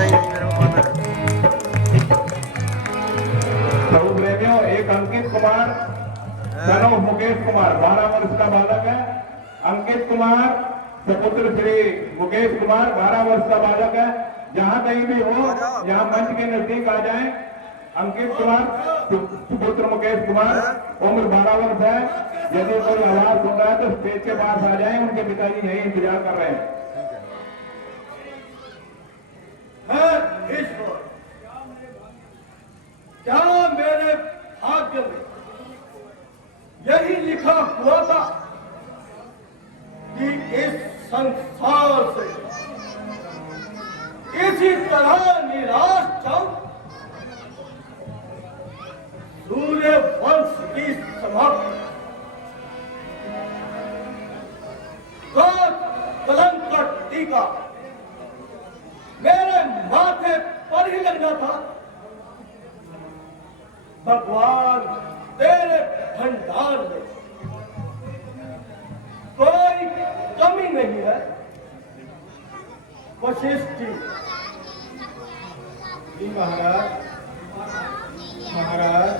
नहीं नहीं मेरे को पता प्रभु प्रेमियों, एक अंकित कुमार सन ऑफ मुकेश कुमार 12 वर्ष का बालक है। अंकित कुमार सपुत्र श्री मुकेश कुमार 12 वर्ष का बालक है। जहां कहीं भी हो, यहाँ मंच के नजदीक आ जाएं। अंकित कुमार सुपुत्र मुकेश कुमार, उम्र 12 वर्ष है। यदि कोई आवाज सुन रहा है तो स्टेज के पास आ जाएं, उनके पिताजी यही इंतजार कर रहे हैं। ईश्वर, क्या मेरे भाग्य में यही लिखा हुआ था कि इस संसार से इसी तरह निराश जाऊं? सूर्य वंश की समाप्ति, कलंक का टीका मेरे माथे पर ही लगना था। भगवान, तेरे भंडार में कोई कमी नहीं है। वशिष्ठ जी महाराज, महाराज,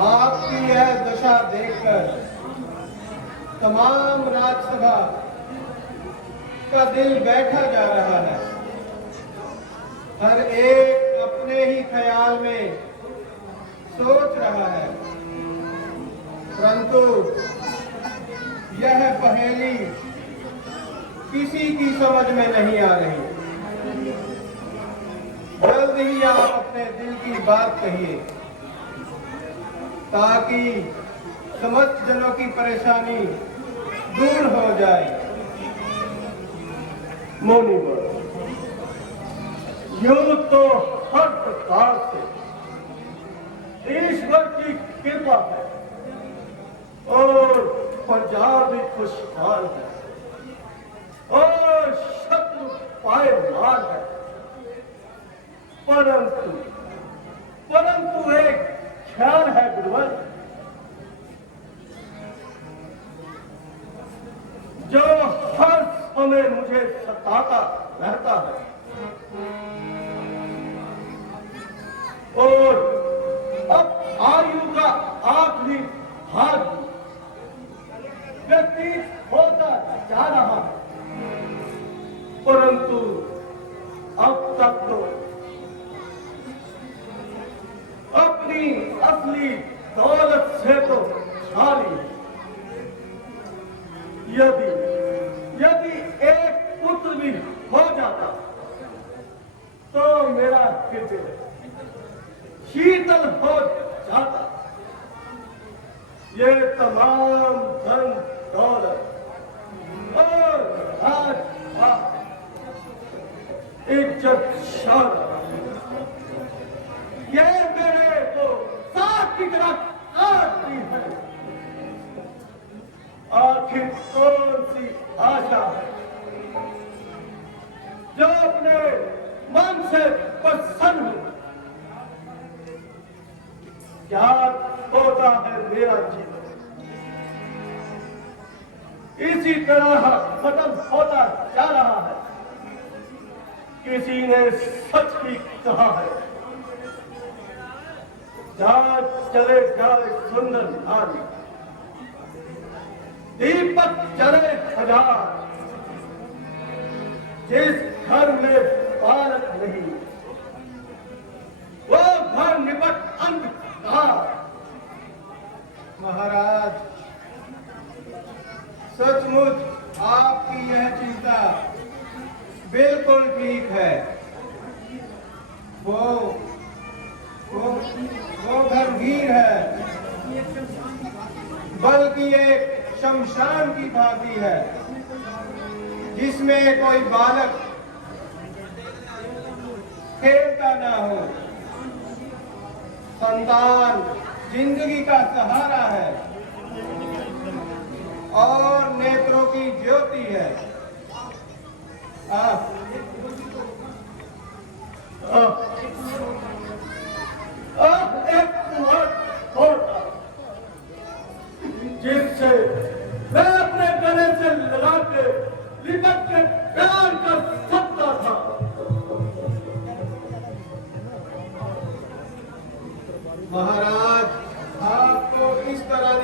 आपकी यह दशा देखकर तमाम राजसभा का दिल बैठा जा रहा है। हर एक अपने ही ख्याल में सोच रहा है, परंतु यह पहेली किसी की समझ में नहीं आ रही। जल्द ही आप अपने दिल की बात कहिए ताकि समस्त जनों की परेशानी दूर हो जाए। मुनिवर, यूं तो हर प्रकार से ईश्वर की कृपा है और प्रजा भी खुशहाल है और शत्रु पायमाल है, परंतु परंतु एक ख्याल है गुरुवर, जो हर समय मुझे सताता रहता है और अब आयु का आखिरी भाग व्यतीत होता जा रहा है, परंतु अब तक तो अपनी असली दौलत से तो खाली। यदि यदि एक पुत्र भी हो जाता तो मेरा हृदय शीतल हो जाता। ये तमाम धन दौलत और राजपाट, इज्जत शान, ये मेरे को साथ की तरह काटती है। आखिर कौन सी आशा है जो अपने मन से प्रसन्न हो? क्या होता है मेरा जीवन इसी तरह खत्म होता जा रहा है। किसी ने सच ही कहा है, जहां चले जाए सुंदर नारी, दीपक जले हजार, जिस घर में बालक नहीं वो घर निपट अंधकार। महाराज, सचमुच आपकी यह चिंता बिल्कुल ठीक है। वो गंभीर है, बल्कि एक शमशान की भांति है जिसमें कोई बालक खेलता ना हो। संतान जिंदगी का सहारा है और नेत्रों की ज्योति है। एक कुंवर होता जिससे मैं अपने गले से लगा के लिपट के प्यार कर सकता था,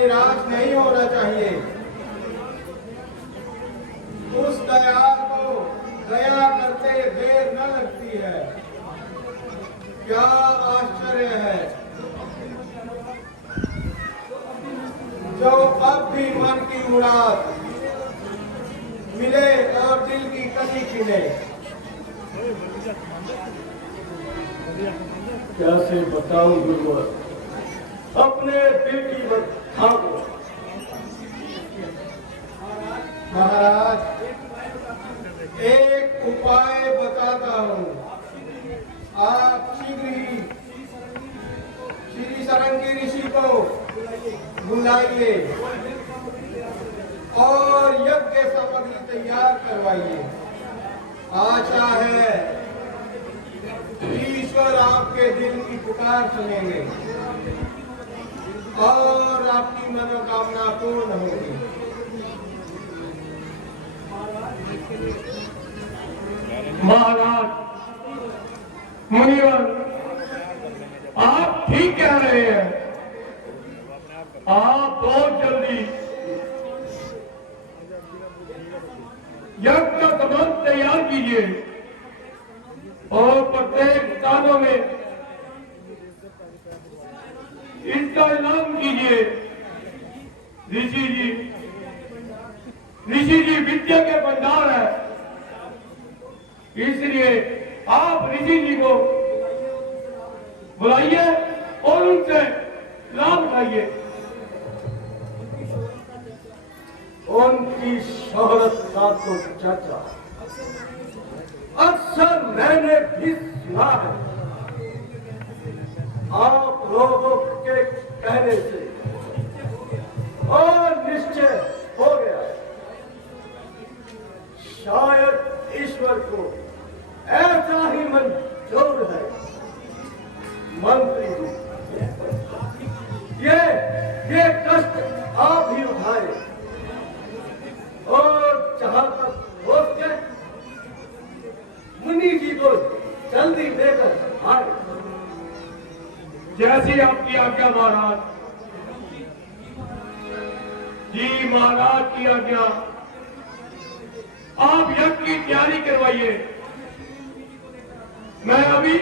निराश नहीं होना चाहिए। उस दयाल को दया करते देर न लगती है। क्या आश्चर्य है जो अब भी मन की मुराद मिले और दिल की कसी खिले। कैसे बताऊं गुरुवर अपने दिल की बता को। महाराज एक उपाय बताता हूँ। आप शीघ्र ही श्री सरंगी ऋषि को बुलाइए और यज्ञ सामग्री तैयार करवाइए। आशा है ईश्वर आपके दिल की पुकार सुनेंगे और आपकी मनोकामना पूर्ण होगी। महाराज मुनिवर आप ठीक कह रहे हैं। आप बहुत जल्दी यज्ञ का सामान तैयार कीजिए और प्रत्येक स्थानों में इसका ऐलान कीजिए। ऋषि जी विद्या के भंडार है, इसलिए आप ऋषि जी को बुलाइए और उनसे लाभ उठाइए। उनकी शोहरत का तो चर्चा अक्सर मैंने भी सुना है। आप लोगों के कहने से और निश्चय हो गया। शायद ईश्वर को ऐसा ही मंजूर है। मंत्री जी ये कष्ट आप ही उठाए और जहां तक हो सके मुनि जी को जल्दी लेकर आए। जैसी आपकी आज्ञा महाराज। जी महाराज की आज्ञा। आप यज्ञ की तैयारी करवाइए। मैं अभी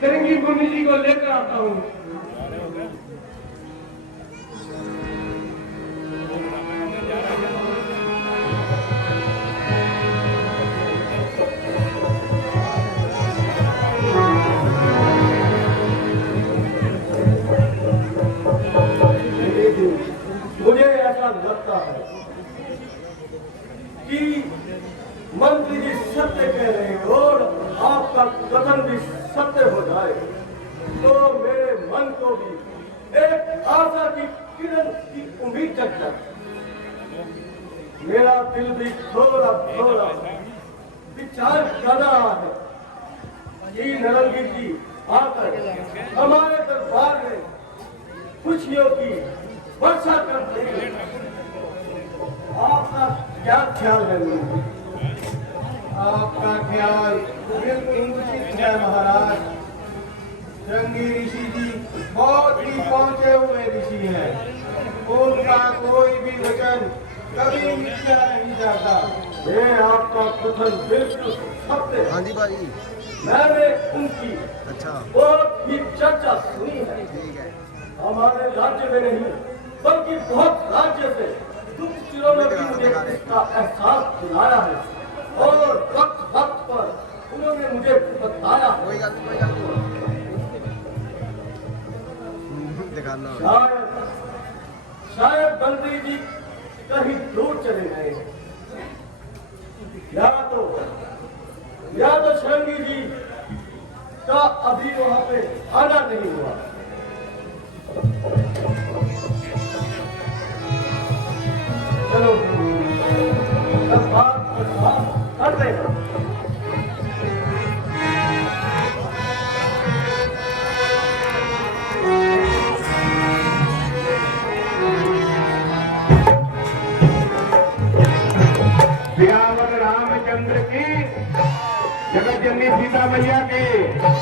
सरंगी मुनि जी को लेकर आता हूँ। मुझे ऐसा लगता है कि मंत्री जी सत्य कह रहे हैं और आपका कथन भी सत्य हो जाए तो मेरे मन को भी एक आशा की किरण की उम्मीद जग जाए। मेरा दिल भी थोड़ा थोड़ा विचार कर रहा है कि नरंगी जी आकर हमारे दरबार में खुशियों की वर्षा कर देंगे। आपका क्या ख्याल है? आपका ख्याल बिल्कुल उचित है महाराज। रंगी ऋषि जी बहुत ही पहुंचे हुए ऋषि हैं। उनका कोई भी वचन कभी मिथ्या नहीं जाता। ये आपका कथन बिल्कुल सत्य है। हाँ जी भाई। मैंने उनकी अच्छा बहुत ही चर्चा सुनी है। ठीक है। हमारे राज्य में नहीं बल्कि बहुत राज्य से दुख चिरों में भी मुझे इसका एहसास दिलाया है और वक्त वक्त पर उन्होंने मुझे बताया। कोई गल नहीं दिखाना। शायद मंत्री जी कहीं दूर चले गए हैं। या तो शरंगी जी का अभी वहां पे आना नहीं हुआ। चलो अब बात करते हैं। सियावर रामचंद्र की, जगत जननी सीता मैया की।